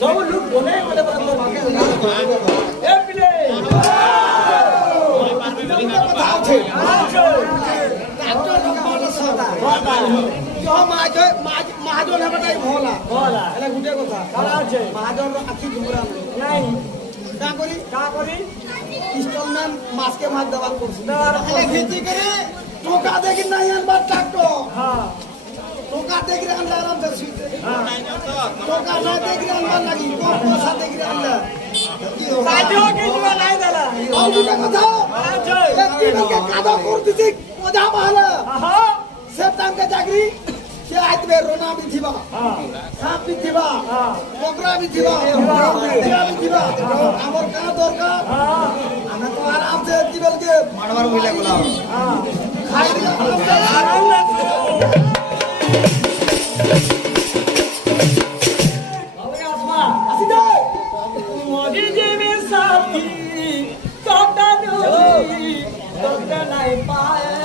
सब लोग बोले वाले महाजन हेबाटाई भला भला एला गुटे কথা কারা আছে महाजन रो आखी झुमरा নাই का करी ইনস্টলমেন্ট মাসকে মাস দেওয়ার করছি এলা খেতি করে টোকা দেখি নাই আনবার টাকটো হ্যাঁ টোকা দেখি আনলা আরাম সে সুইতে হ্যাঁ টোকা না দেখি আনবার লাগি কোন পয়সা দেখি আনলা সাজো কিছু নাই দেলা আর গুটে কথা আছে একদিনকে কাদা করতেছি মজা ভালো হ্যাঁ সে টাইমকে চাকরি সে আইতবে রোনা भी थिबा हां सांप भी थिबा हां कोबरा भी थिबा टिया भी थिबा हमर का दरकार हां আমরা তো आराम से जीवन के मारवार मिला गोला हां खाई आराम लागो बाबा आसमा आसिदे मोदी जी में साथी कोटा नोरी कोटा नहीं पाया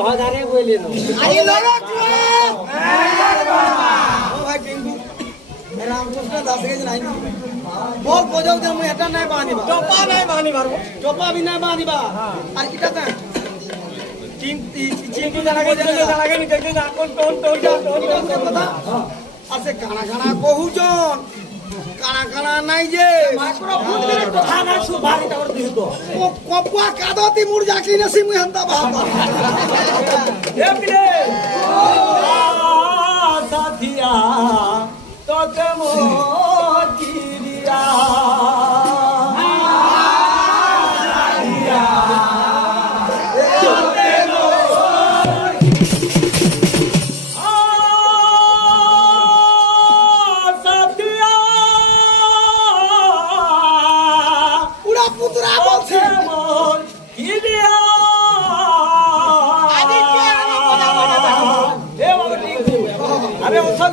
हजारे बोले नो आई लगा ओ भाई टिंकू रामकृष्ण दास के नहीं बोल बजाओ दे मैं एटा नहीं बानीबा टोपा नहीं बानीबा टोपा भी नहीं बानीबा আর কিটা তা চিন্টু জানাগে নি দেখতে না কোন টোন কথা আছে কানা কানা কহুজন কানা কানা নাই যে মাইক্রোফোন করে কথা না সুভারি তার দিতো কপা কাদতি মুড় যাকলি না সিমু হন্তা বাবা এ পিলে সাথিয়া তোকে মোটিরিয়া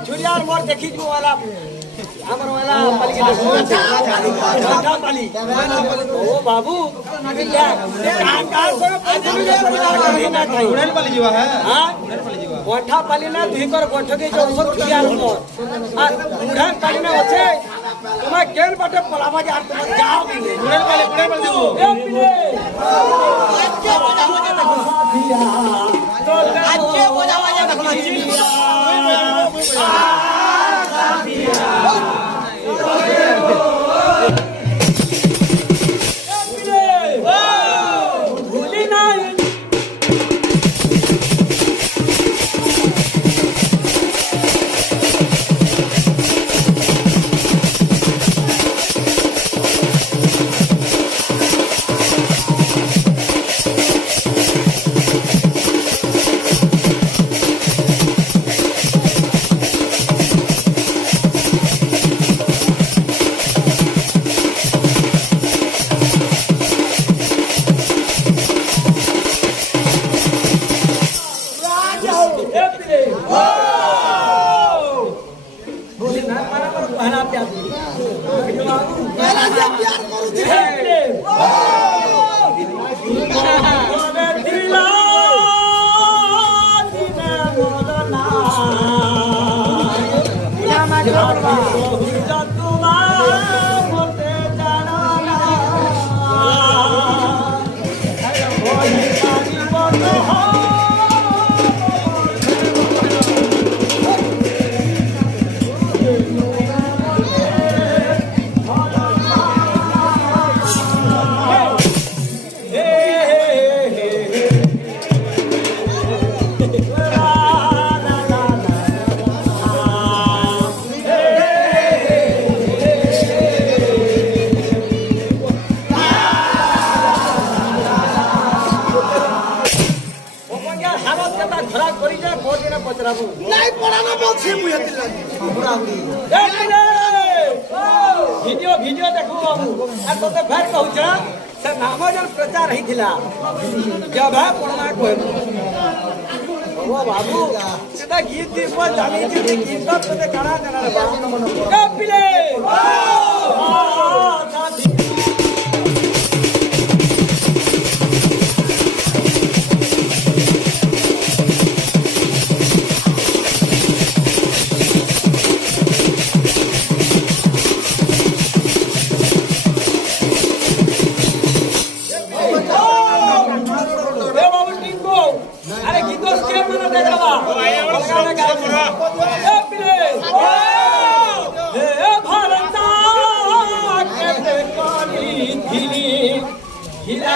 छुरियार मोर देखी जो वाला हमर वाला पाली के छोटा पाली ओ बाबू कान ना थाई उड़न पाली जीवा है हां उड़न पाली जीवा गोठा पाली ना दुई कर गोठ के जो सब छुरियार मोर आ उड़न पाली ना होछे तुम्हारे केन बाटे पलावा यार तुम जाओ भी उड़न पाली देबो ए पिले अच्छे बजावा देखो तो अच्छे बजावा देखो পড়াবো নাই পড়ানো বলছি মুই এত লাগে ভিডিও ভিডিও দেখো বাবু আর তোতে ফের কହୁଛ ସେ ନାମ ଜଣ ପ୍ରଚାର ହେଇଥିଲା କେବେ ପଢନା କହିବୁ ଓ ବାବୁ ସେଟା ଗୀତ ଦୀପ ଜାଣିଛି ଯେ ଗୀତ ତତେ କାଣା ଜାଣା ରେ ବାବୁ ପିଲେ अरे गीत स्टेप में देखा हे भारत के काली धीरी हीरा